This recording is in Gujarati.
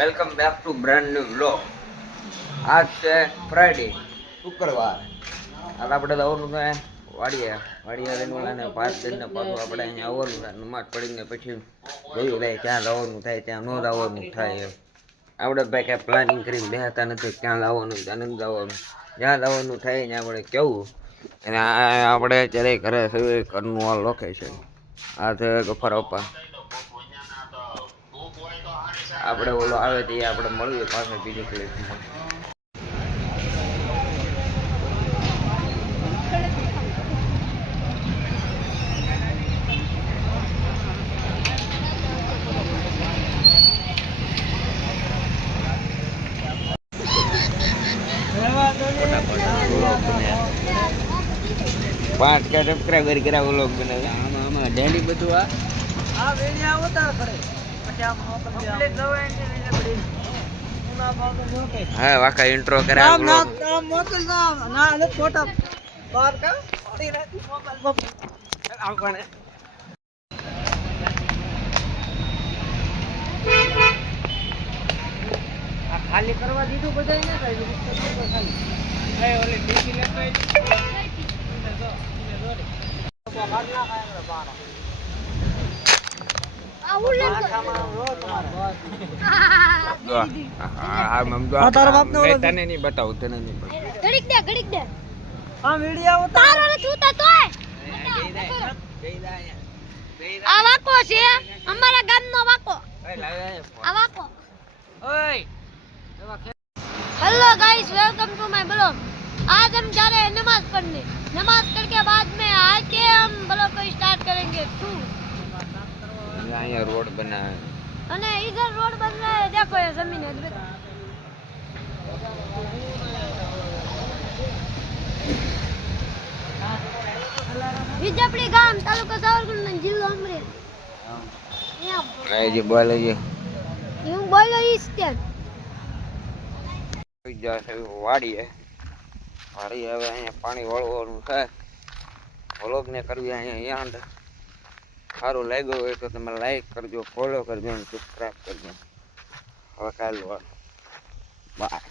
Welcome back to brand new vlog. આજ છે ફ્રાઈડે, શુક્રવાર. આજ આપણે જવાનું છે વાડીએ રેનવાલાને ભાત દઈને પાછું આપણે અહીંયા આવવાનું થાય. નમાજ પડીને પછી જોયું થાય ક્યાં જવાનું થાય, ત્યાં ન જવાનું થાય. આપણે ભાઈ કાંઈ પ્લાનિંગ કરીને બેસતા નથી, ક્યાં જવાનું ત્યાં નથી જવાનું. જ્યાં જવાનું થાય ત્યાં આપણે કેવું. અને આપણે અત્યારે ઘરે ઘરનું આ લોકેશન આ છે ગફારોપા. આપણે ઓલો આવે તે આપણે મળીએ પાછળ બીજી ક્લિપમાં. પાંચ કે સબસ્ક્રાઈબર કર્યા વ્લોગ બનાવે આમાં ડેલી બધું આ વેડિયા આવતા કરે. હા વાકા ઇન્ટ્રો કરે ખાલી કરવા દીધું બધા ને ખાલી ઓલી ડીસી લેતો તને નહીં બતાવું, તને નહીં અમારા ગામનો વાકો. Hello guys, welcome to my blog. आज हम जा रहे हैं नमाज पढ़ने। नमाज करके बाद में आके हम ब्लॉग को स्टार्ट करेंगे। यहाँ रोड बना है अने इधर रोड बन रहा है, देखो ये जमीन है। विजयपुरी गाम तालुका सावरकुंडला जिल्लो अमरेली। जी बोलो जी હું બોલો ઈસ ત્યાં વાડીએ હવે અહીંયા પાણી વાળવાનું થાય. વ્લોગને કરવી અહીંયા યાદ. સારું લાગ્યું હોય તો તમે લાઈક કરજો, ફોલો કરજો અને સબસ્ક્રાઈબ કરજો. હવે કાલ બાય.